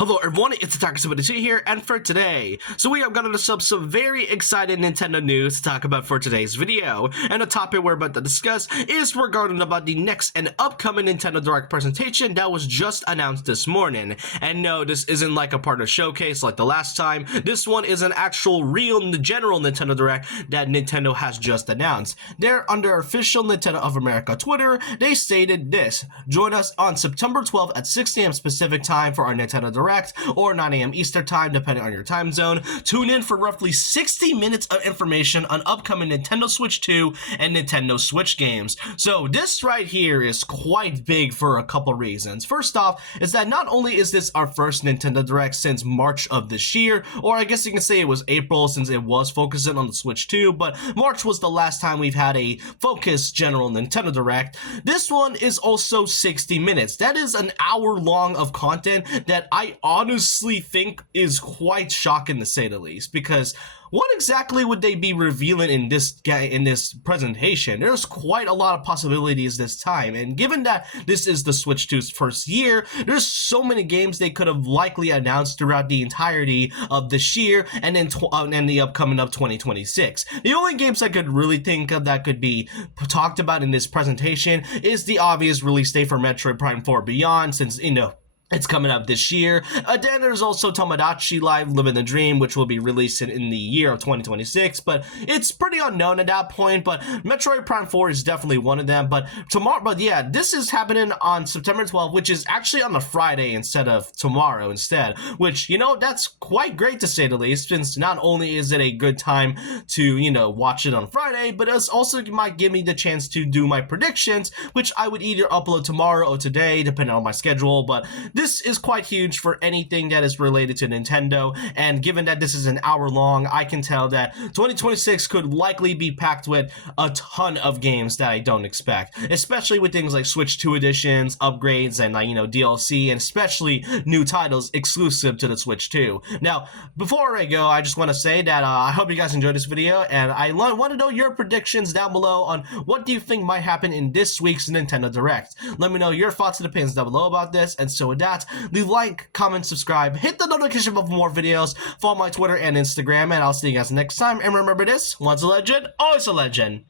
Hello everyone, it's Attacker72 here, and for today, we have gotten some very exciting Nintendo news to talk about for today's video, and the topic we're about to discuss is regarding about the next and upcoming Nintendo Direct presentation that was just announced this morning. And no, this isn't like a partner showcase like the last time. This one is an actual real general Nintendo Direct that Nintendo has just announced. They're under official Nintendo of America Twitter, they stated this: join us on September 12th at 6 AM Pacific time for our Nintendo Direct, or 9 AM Eastern time depending on your time zone. Tune in for roughly 60 minutes of information on upcoming Nintendo Switch 2 and Nintendo Switch games. So this right here is quite big for a couple reasons. First off is that not only is this our first Nintendo Direct since March of this year, or I guess you can say it was April since it was focusing on the Switch 2, but March was the last time we've had a focused general Nintendo Direct. This one is also 60 minutes. That is an hour long of content that I honestly think is quite shocking to say the least, because what exactly would they be revealing in this presentation? There's quite a lot of possibilities this time, and given that this is the Switch 2's first year, there's so many games they could have likely announced throughout the entirety of this year and then the upcoming of 2026. The only games I could really think of that could be talked about in this presentation is the obvious release date for Metroid Prime 4 Beyond, since it's coming up this year. Then there's also Tomodachi Life Living the Dream, which will be released in the year of 2026, but it's pretty unknown at that point. But Metroid Prime 4 is definitely one of them. But yeah, this is happening on September 12th, which is actually on a Friday instead of tomorrow instead, which, that's quite great to say the least, since not only is it a good time to, watch it on Friday, but it also might give me the chance to do my predictions, which I would either upload tomorrow or today, depending on my schedule. But this is quite huge for anything that is related to Nintendo, and given that this is an hour long, I can tell that 2026 could likely be packed with a ton of games that I don't expect, especially with things like Switch 2 editions, upgrades, and DLC, and especially new titles exclusive to the Switch 2. Now, before I go, I just want to say that I hope you guys enjoyed this video, and I want to know your predictions down below on what do you think might happen in this week's Nintendo Direct. Let me know your thoughts and opinions down below about this, and so with that, leave a like, comment, subscribe, hit the notification bell for more videos, follow my Twitter and Instagram, and I'll see you guys next time. And remember this: once a legend, always a legend.